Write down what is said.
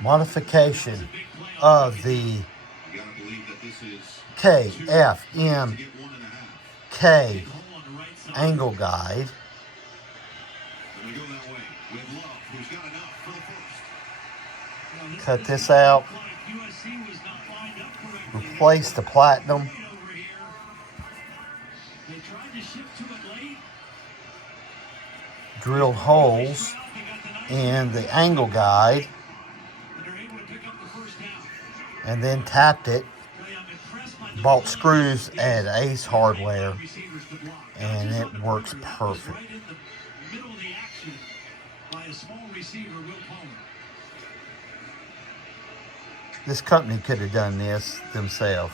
modification of the KFMK angle guide. Cut this out, replace the platinum, drilled holes in the angle guide, and then tapped it, bought screws at Ace Hardware, and it works perfect. This company could have done this themselves.